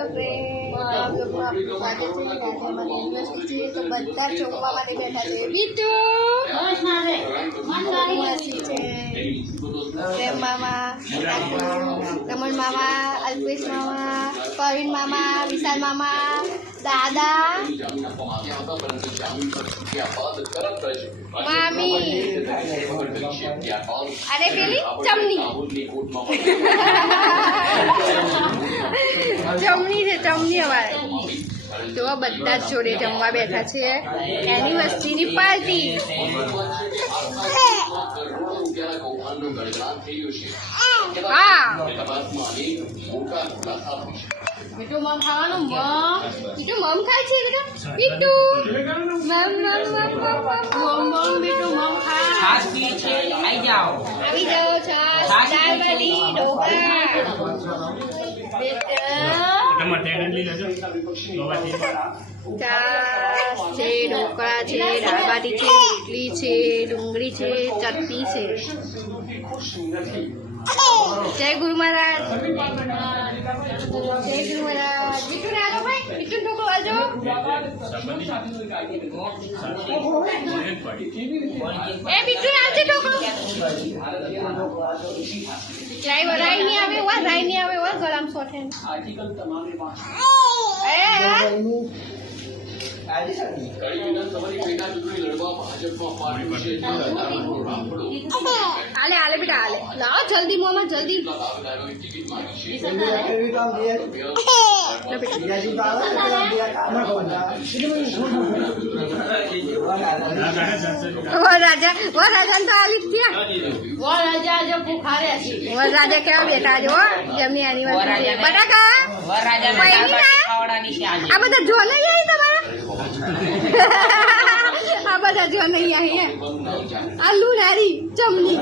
તો બધા જમવા માટે બેઠા છે. બીટુ પ્રેમ મામા, રમણ મામા, અલ્પેશ મામા, પરવીન મામા, વિશાલ મામા, દાદા, મામી અને પેલી ચમની. ચમની છે, ચમની અમારે. તો બધા જ જોડે જમવા બેઠા છે. એનિવર્સરીની પાર્ટી. હા બીટુ મમ ખાવાનું. બીટુ મમ ખાય છે. બીટુ મમ બીટુ મમ ખાય. છાશ પી છે, આવી જાઓ. આવી જાઓ. છાશ, દાળવાળી, ઢોકળા. છાશ છે, ઢોકળા છે, દાળબાટી છે, રોટલી છે, ડુંગળી છે, ચટણી છે. જય ગુરુ મહારાજ. જય ગુરુ મહારાજ. બીટુ ને આલો ભાઈ. બીટુ ઢોકળો આજો. એ બીટુ ને આવજે ઢોકળો. રાઈ નહીં આવે. રાઈ નહીં આવે. ગરમ સોઠે. આલે બેટા આલે. લાવો જલ્દી મોમાં જલ્દી. રાજા તો આવી થયા. રાજા કેવા બેઠા જો જેમની એનિવર્સરી. બટાકા આ બધા જો નહીં આવી તમારા. આ બધા જો નહીં આવી. આ લુનારી ચમની.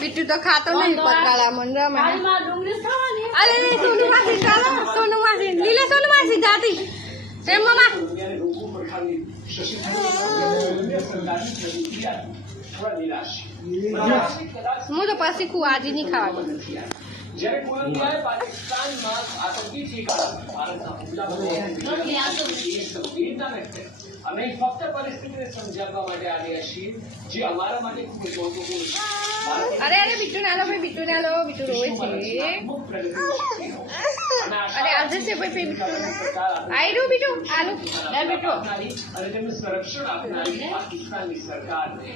બીટુ તો ખાતો નહીં. પતરાળા મંડળમાં. અરે સોનુ માસી ચાલો. સોનુ માસી લીલે. સોનુ માસી જાતી પ્રેમ મામા. હું તો પછી ખું આજે નહીં ખાવાનું. જ્યારે કોલંબિયાએ પાકિસ્તાનમાં આતંકી ઠેકાણા ભારતના હુમલા સંવેદના વ્યક્ત અમે ફક્ત પરિસ્થિતિને સમજાવવા માટે આવ્યા છીએ જે અમારા માટે ખૂબ મહત્વપૂર્ણ છે. અરે બીટુ નાલો ભાઈ. બીટુ નાલો. બીટુ રોય છે. અરે આજે છે ભાઈ. બીટુ આયરું. બીટુ આલુ. બીટુ અને તેનું સંરક્ષણ આપનારી પાકિસ્તાનની સરકારને